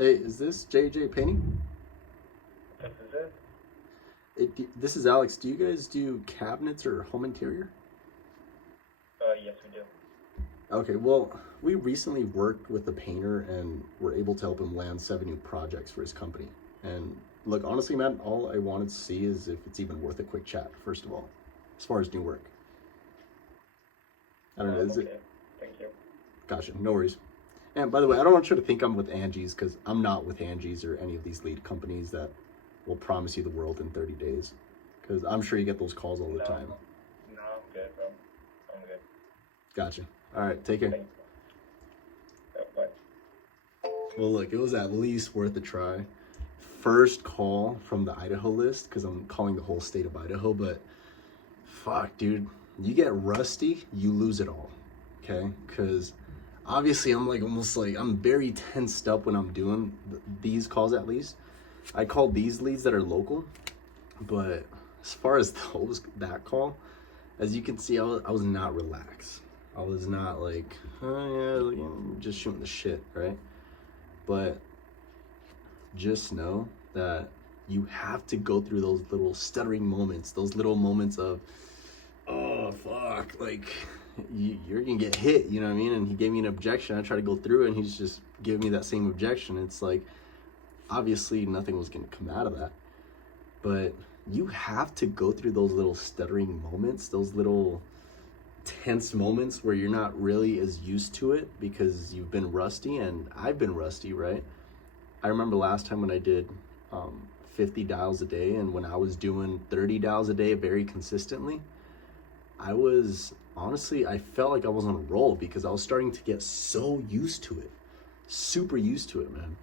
Hey, is this JJ Painting? This is it? This is Alex. Do you guys do cabinets or home interior? Yes, we do. Okay, well, we recently worked with a painter and were able to help him land 7 new projects for his company. And look, honestly, man, all I wanted to see is if it's even worth a quick chat, first of all, as far as new work. I don't know, is it? Okay. Thank you. Gotcha, no worries. And by the way, I don't want you to think I'm with Angie's because I'm not with Angie's or any of these lead companies that will promise you the world in 30 days. Because I'm sure you get those calls all the No, time. no, I'm good, bro. I'm good. Gotcha. All right, take care. Thank you. Bye. Well, look, it was at least worth a try. First call from the Idaho list, because I'm calling the whole state of Idaho, but fuck, dude, you get rusty, you lose it all, okay? Because obviously I'm like almost like, I'm very tensed up when I'm doing these calls at least. I call these leads that are local, but as far as that call, as you can see, I was not relaxed. I was not like, oh yeah, like, I'm just shooting the shit, right? But just know that you have to go through those little stuttering moments, those little moments of, oh fuck, like you're gonna get hit, you know what I mean? And he gave me an objection. I tried to go through it, and he's just giving me that same objection. It's like, obviously, nothing was gonna come out of that. But you have to go through those little stuttering moments, those little tense moments where you're not really as used to it because you've been rusty, and I've been rusty, right? I remember last time when I did 50 dials a day, and when I was doing 30 dials a day very consistently, I was honestly, I felt like I was on a roll because I was starting to get so used to it, super used to it, man.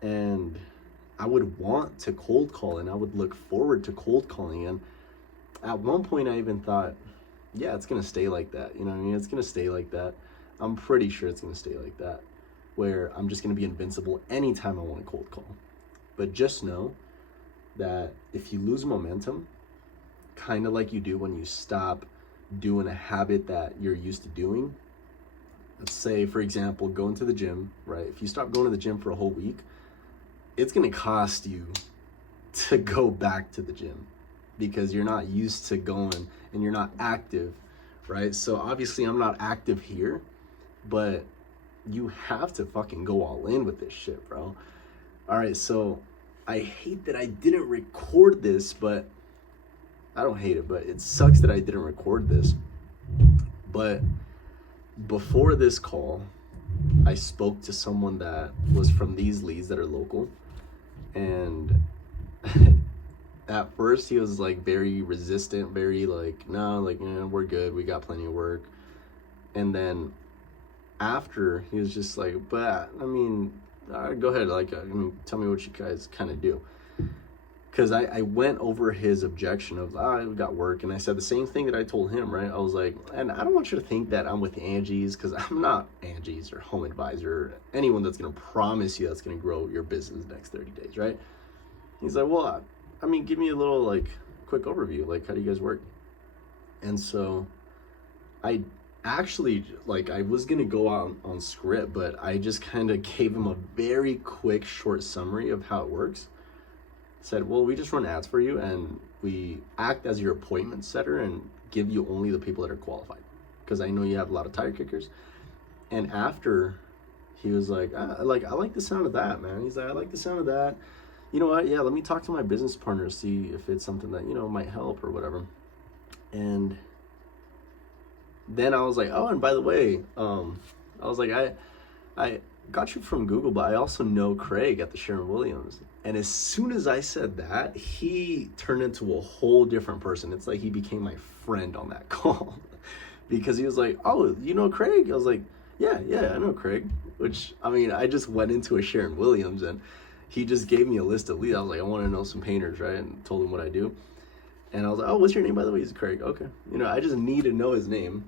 And I would want to cold call, and I would look forward to cold calling. And at one point, I even thought, yeah, it's gonna stay like that. You know what I mean? It's gonna stay like that. I'm pretty sure it's gonna stay like that, where I'm just gonna be invincible anytime I want to cold call. But just know that if you lose momentum, kind of like you do when you stop doing a habit that you're used to doing. Let's say, for example, going to the gym, right? If you stop going to the gym for a whole week, it's gonna cost you to go back to the gym because you're not used to going and you're not active, right? So obviously I'm not active here, but you have to fucking go all in with this shit, bro. All right, so I hate that I didn't record this, but I don't hate it, but it sucks that I didn't record this. But before this call, I spoke to someone that was from these leads that are local, and at first he was like very resistant, very like, no, like, we're good, we got plenty of work. And then after, he was just like, but I mean, go ahead, like, I mean, tell me what you guys kind of do. Because I went over his objection of, we got work, and I said the same thing that I told him, right? I was like, and I don't want you to think that I'm with Angie's, because I'm not Angie's or Home Advisor or anyone that's going to promise you that's going to grow your business the next 30 days, right? He's like, well, I mean, give me a little, like, quick overview, like, how do you guys work? And so I actually, like, I was going to go out on script, but I just kind of gave him a very quick, short summary of how it works. Said, well, we just run ads for you, and we act as your appointment setter and give you only the people that are qualified, because I know you have a lot of tire kickers. And after, he was like, I like the sound of that, man. He's like, I like the sound of that. You know what? Yeah, let me talk to my business partner, see if it's something that, might help or whatever. And then I was like, oh, and by the way, I was like, I got you from Google, but I also know Craig at the Sherwin-Williams. And as soon as I said that, he turned into a whole different person. It's like he became my friend on that call because he was like, oh, you know Craig? I was like, yeah, I know Craig. Which, I mean, I just went into a Sherwin-Williams and he just gave me a list of leads. I was like, I want to know some painters, right? And told him what I do. And I was like, oh, what's your name, by the way? He's Craig. Okay. I just need to know his name.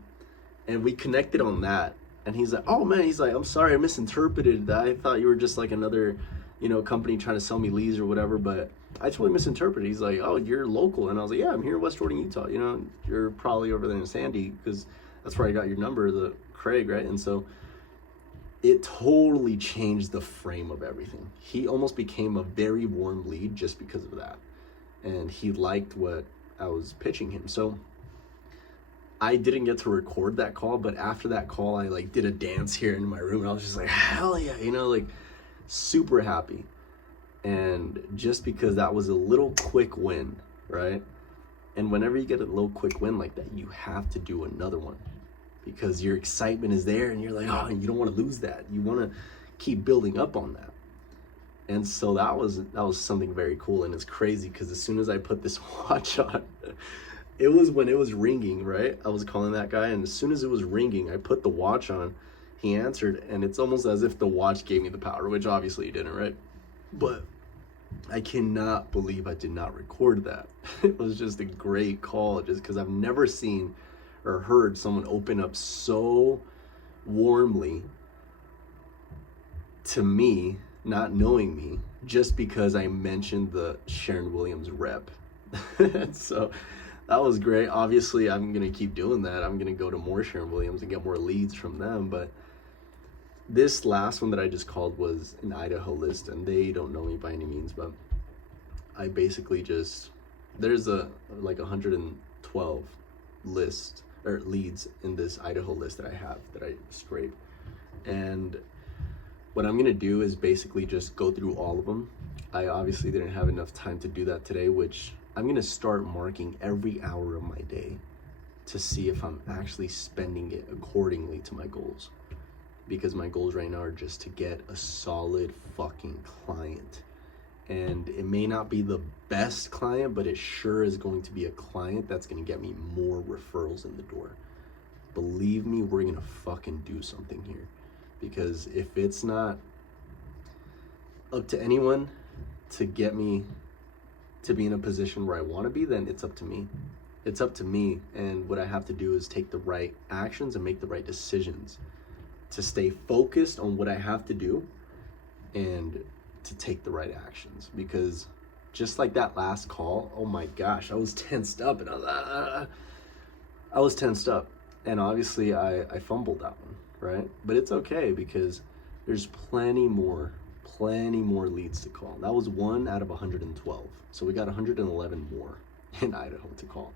And we connected on that. And he's like, oh man, he's like, I'm sorry, I misinterpreted that. I thought you were just like another, company trying to sell me leads or whatever, but I totally misinterpreted. He's like, oh, you're local. And I was like, yeah, I'm here in West Jordan, Utah. You're probably over there in Sandy, because that's where I got your number, the Craig, right? And so it totally changed the frame of everything. He almost became a very warm lead just because of that. And he liked what I was pitching him. So I didn't get to record that call, but after that call, I like did a dance here in my room, and I was just like, hell yeah, you know, like super happy. And just because that was a little quick win, right? And whenever you get a little quick win like that, you have to do another one because your excitement is there and you're like, oh, you don't want to lose that. You want to keep building up on that. And so that was something very cool. And it's crazy because as soon as I put this watch on, it was when it was ringing, right? I was calling that guy, and as soon as it was ringing, I put the watch on, he answered, and it's almost as if the watch gave me the power, which obviously it didn't, right? But I cannot believe I did not record that. It was just a great call, just because I've never seen or heard someone open up so warmly to me, not knowing me, just because I mentioned the Sharon Williams rep. So that was great. Obviously, I'm going to keep doing that. I'm going to go to more Sharon Williams and get more leads from them. But this last one that I just called was an Idaho list, and they don't know me by any means, but I basically just, there's like 112 list or leads in this Idaho list that I have that I scrape. And what I'm going to do is basically just go through all of them. I obviously didn't have enough time to do that today, which I'm going to start marking every hour of my day to see if I'm actually spending it accordingly to my goals. Because my goals right now are just to get a solid fucking client. And it may not be the best client, but it sure is going to be a client that's going to get me more referrals in the door. Believe me, we're going to fucking do something here. Because if it's not up to anyone to get me to be in a position where I want to be, then it's up to me. It's up to me, and what I have to do is take the right actions and make the right decisions to stay focused on what I have to do and to take the right actions. Because just like that last call, oh my gosh, I was tensed up, and I was tensed up, and obviously I fumbled that one, right? But it's okay because there's plenty more leads to call. That was 1 out of 112. So we got 111 more in Idaho to call.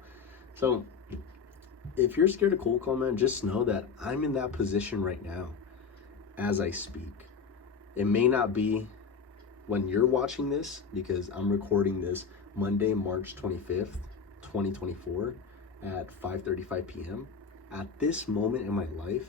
So if you're scared of cold call, man, just know that I'm in that position right now as I speak. It may not be when you're watching this, because I'm recording this Monday, March 25th, 2024 at 5:35 p.m. At this moment in my life,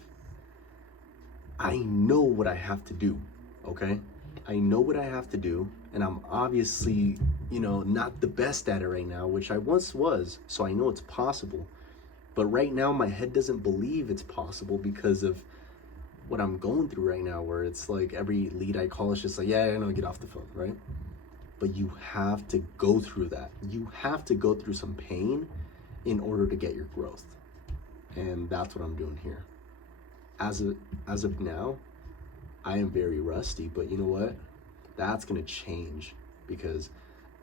I know what I have to do, okay? I know what I have to do, and I'm obviously, not the best at it right now, which I once was, so I know it's possible. But right now, my head doesn't believe it's possible because of what I'm going through right now, where it's like every lead I call is just like, yeah, I know, get off the phone, right? But you have to go through that. You have to go through some pain in order to get your growth. And that's what I'm doing here. As of now, I am very rusty, but you know what? That's going to change because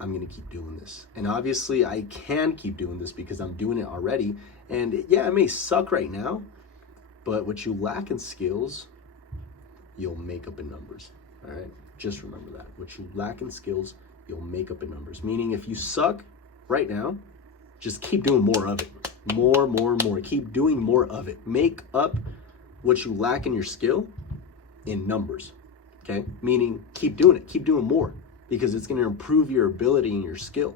I'm going to keep doing this. And obviously I can keep doing this because I'm doing it already. And yeah, it may suck right now, but what you lack in skills, you'll make up in numbers. All right? Just remember that. What you lack in skills, you'll make up in numbers. Meaning if you suck right now, just keep doing more of it. More. Keep doing more of it. Make up what you lack in your skill in numbers, okay? Meaning keep doing it, keep doing more, because it's going to improve your ability and your skill.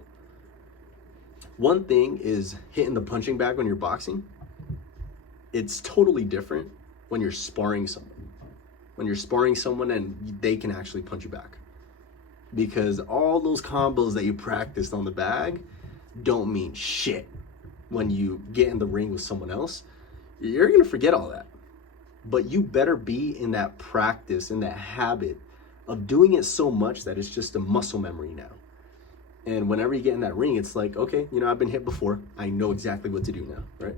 One thing is hitting the punching bag when you're boxing. It's totally different when you're sparring someone. When you're sparring someone and they can actually punch you back. Because all those combos that you practiced on the bag don't mean shit when you get in the ring with someone else. You're going to forget all that. But you better be in that practice, in that habit of doing it so much that it's just a muscle memory now. And whenever you get in that ring, it's like, okay, I've been hit before. I know exactly what to do now, right?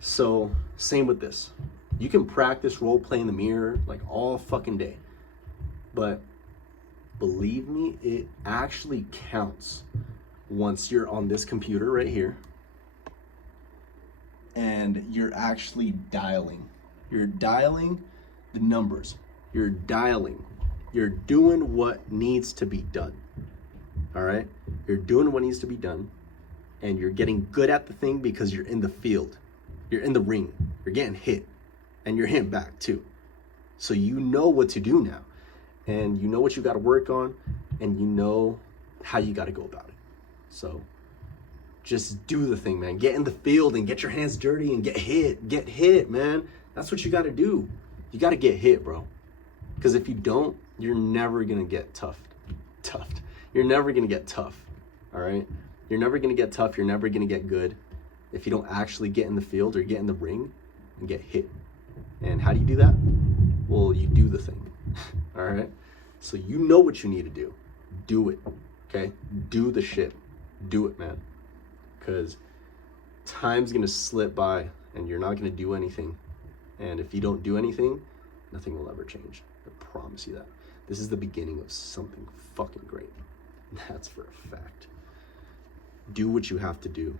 So same with this. You can practice role play in the mirror like all fucking day. But believe me, it actually counts once you're on this computer right here and you're actually dialing. You're dialing the numbers. You're dialing. You're doing what needs to be done. All right? You're doing what needs to be done, and you're getting good at the thing because you're in the field. You're in the ring. You're getting hit, and you're hitting back too. So you know what to do now, and you know what you got to work on, and you know how you got to go about it. So just do the thing, man. Get in the field and get your hands dirty and get hit. Get hit, man. That's what you got to do. You got to get hit, bro. Because if you don't, you're never going to get toughed. You're never going to get tough, all right? You're never going to get tough. You're never going to get good if you don't actually get in the field or get in the ring and get hit. And how do you do that? Well, you do the thing, all right? So you know what you need to do. Do it, okay? Do the shit. Do it, man. Because time's going to slip by and you're not going to do anything. And if you don't do anything, nothing will ever change. I promise you that. This is the beginning of something fucking great. That's for a fact. Do what you have to do.